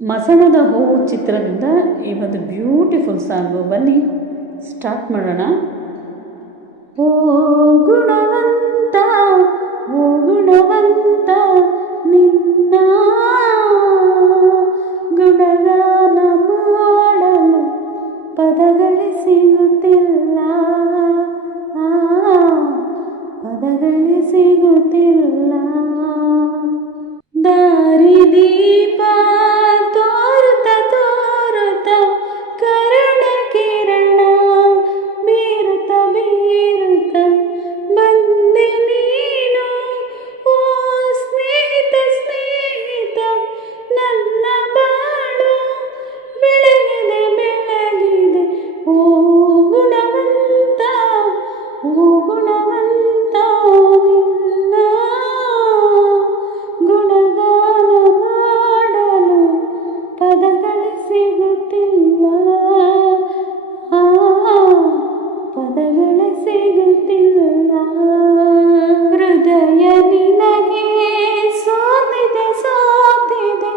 ಮಸಣದ ಹೂವು ಚಿತ್ರದಿಂದ ಈ ಒಂದು ಬ್ಯೂಟಿಫುಲ್ ಸಾಂಗು. ಬನ್ನಿ ಸ್ಟಾರ್ಟ್ ಮಾಡೋಣ. ಓ ಗುಣವಂತ, ಓ ಗುಣವಂತ, ನಿನ್ನ ಗುಣಗಾನ ಮಾಡಲು ಪದಗಳೇ ಸಿಗುತ್ತಿಲ್ಲ, ಪದಗಳೇ ಸಿಗುತ್ತಿಲ್ಲ. ದಾರಿದೀಪ ತೋರುತ್ತ ತೋರುತ್ತ ಕರುಣ ಕಿರಣ ಬೀರುತ್ತ ಬೀರುತ್ತ ಬಂದೆ ನೀನು. ಓ ಸ್ನೇಹಿತ ಸ್ನೇಹಿತ, ನನ್ನ ಬಾಳು ಬೆಳಗಿದೆ ಬೆಳಗಿದೆ. ಓ ಗುಣವಂತ, ಓ ಗುಣವಂತ, ನಿನ್ನ ಗುಣಗಾನ ಮಾಡಲು ಪದಗಳೇ ಸಿಗುತ್ತಿಲ್ಲ, ಪದಗಳೇ ಸಿಗುತ್ತಿಲ್ಲ. ಹೃದಯ ನಿನಗೆ ಸೋತಿದೆ ಸೋತಿದೆ,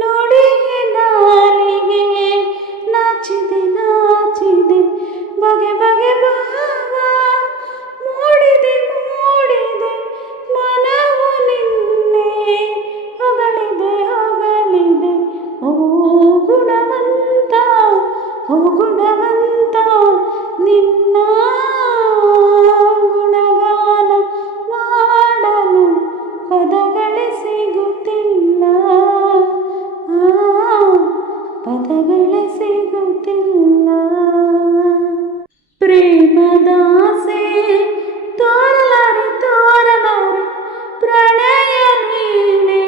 ನುಡಿಗೆ ನಾಲಿಗೆ ನಾಚಿದೆ ನಾಚಿದೆ. ಬಗೆ ಬಗೆ ಭಾವ ಮೂಡಿದೆ ಮೂಡಿದೆ, ಮನವು ನಿನ್ನೆ ಹೊಗಳಿದೆ ಹೊಗಳಿದೆ. ಓ ಗುಣವಂತ, ಓ ಗುಣವಂತ, ನಿನ್ನ ಗುಣಗಾನ ಮಾಡಲು ಪದಗಳೇ ಸಿಗುತ್ತಿಲ್ಲ, ಪದಗಳೇ ಸಿಗುತ್ತಿಲ್ಲ. ಪ್ರೇಮದಾಸೆ ತೋರಲಾರೆ ತೋರಲಾರೆ, ಪ್ರಣಯ ಲೀಲೆ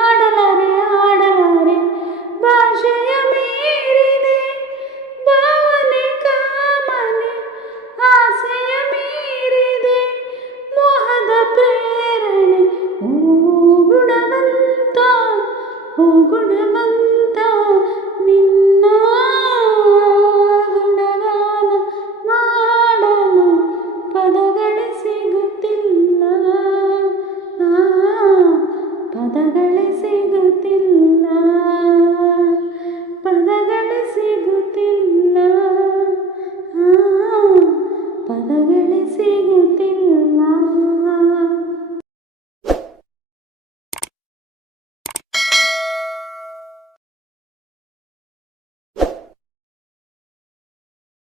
ಆಡಲಾರೆ ಆಡಲಾರೆ. ಭಾಷೆಯ ಮೀರಿದೆ ಭಾವನೆ ಕಾಮನೆ, ಆಸೆಯ ಮೀರಿದೆ ಮೋಹದ ಪ್ರೇರಣೆ. ಓ ಗುಣವಂತ, ಓ ಗುಣವಂತ,